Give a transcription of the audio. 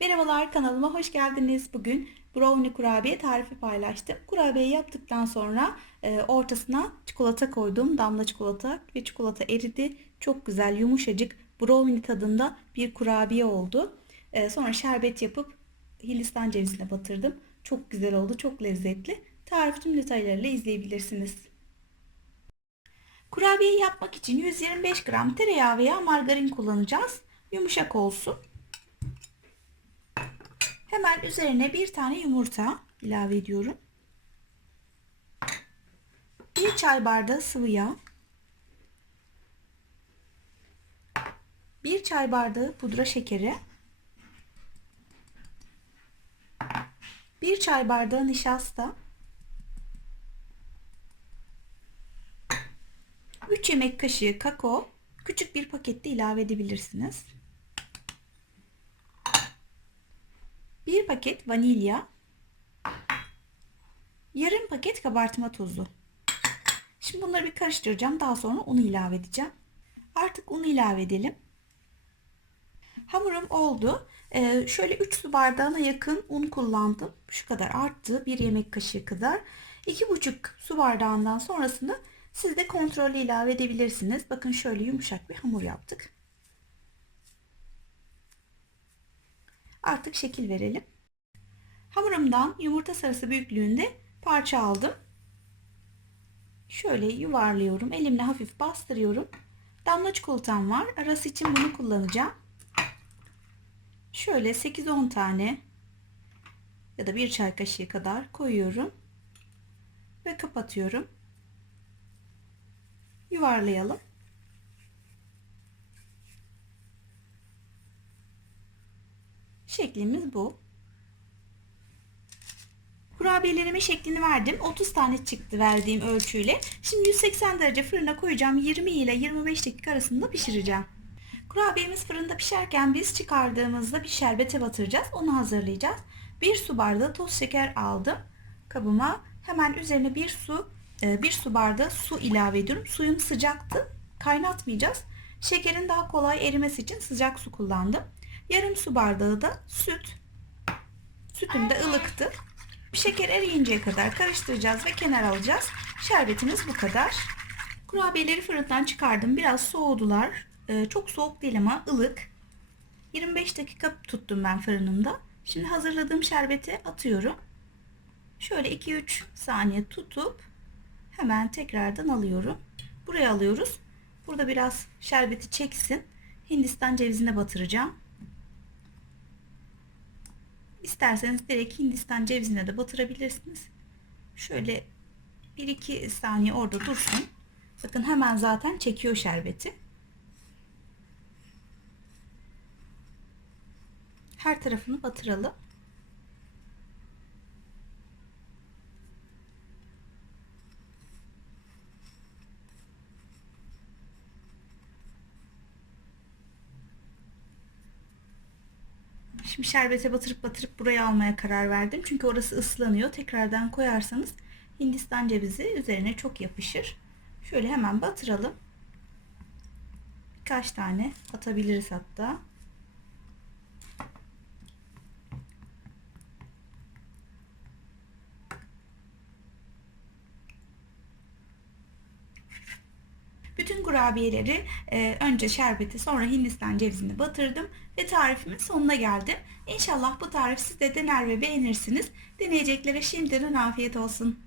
Merhabalar kanalıma hoş geldiniz. Bugün brownie kurabiye tarifi paylaştım. Kurabiyeyi yaptıktan sonra e, ortasına çikolata koydum. Damla çikolata ve çikolata eridi. Çok güzel yumuşacık brownie tadında bir kurabiye oldu. E, sonra şerbet yapıp Hindistan cevizine batırdım. Çok güzel oldu. Çok lezzetli. Tarif tüm detaylarıyla izleyebilirsiniz. Kurabiyeyi yapmak için 125 gram tereyağı veya margarin kullanacağız. Yumuşak olsun. Hemen üzerine bir tane yumurta ilave ediyorum. Bir çay bardağı sıvı yağ. Bir çay bardağı pudra şekeri. Bir çay bardağı nişasta. 3 yemek kaşığı kakao. Küçük bir pakette ilave edebilirsiniz. 1 paket vanilya, yarım paket kabartma tozu. Şimdi bunları bir karıştıracağım. Daha sonra unu ilave edeceğim. Artık unu ilave edelim. Hamurum oldu. Ee, şöyle 3 su bardağına yakın un kullandım. Şu kadar arttı. 1 yemek kaşığı kadar. 2,5 su bardağından sonrasında siz de kontrollü ilave edebilirsiniz. Bakın şöyle yumuşak bir hamur yaptık. Artık şekil verelim. Hamurumdan yumurta sarısı büyüklüğünde parça aldım. Şöyle yuvarlıyorum. Elimle hafif bastırıyorum. Damla çikolatam var. Arası için bunu kullanacağım. Şöyle 8-10 tane ya da bir çay kaşığı kadar koyuyorum. Ve kapatıyorum. Yuvarlayalım. Şeklimiz bu. Kurabiyelerimin şeklini verdim. 30 tane çıktı verdiğim ölçüyle. Şimdi 180 derece fırına koyacağım. 20 ile 25 dakika arasında pişireceğim. Kurabiyemiz fırında pişerken biz çıkardığımızda bir şerbete batıracağız. Onu hazırlayacağız. 1 su bardağı toz şeker aldım kabıma. Hemen üzerine bir su e, bir su bardağı su ilave ediyorum. Suyum sıcaktı. Kaynatmayacağız. Şekerin daha kolay erimesi için sıcak su kullandım. Yarım su bardağı da süt. Sütüm de ılıktı. Şeker eriyinceye kadar karıştıracağız ve kenar alacağız. Şerbetimiz bu kadar. Kurabiyeleri fırından çıkardım. Biraz soğudular. Ee, çok soğuk değil ama ılık. 25 dakika tuttum ben fırınımda. Şimdi hazırladığım şerbeti atıyorum. Şöyle 2-3 saniye tutup hemen tekrardan alıyorum. Buraya alıyoruz. Burada biraz şerbeti çeksin. Hindistan cevizine batıracağım. İsterseniz direkt Hindistan cevizine de batırabilirsiniz. Şöyle 1-2 saniye orada dursun. Bakın hemen zaten çekiyor şerbeti. Her tarafını batıralım. Şimdi şerbete batırıp batırıp buraya almaya karar verdim. Çünkü orası ıslanıyor. Tekrardan koyarsanız Hindistan cevizi üzerine çok yapışır. Şöyle hemen batıralım. Birkaç tane atabiliriz hatta. Bütün kurabiyeleri e, önce şerbeti sonra Hindistan cevizini batırdım ve tarifimin sonuna geldim. İnşallah bu tarif siz de dener ve beğenirsiniz. Deneyeceklere şimdiden afiyet olsun.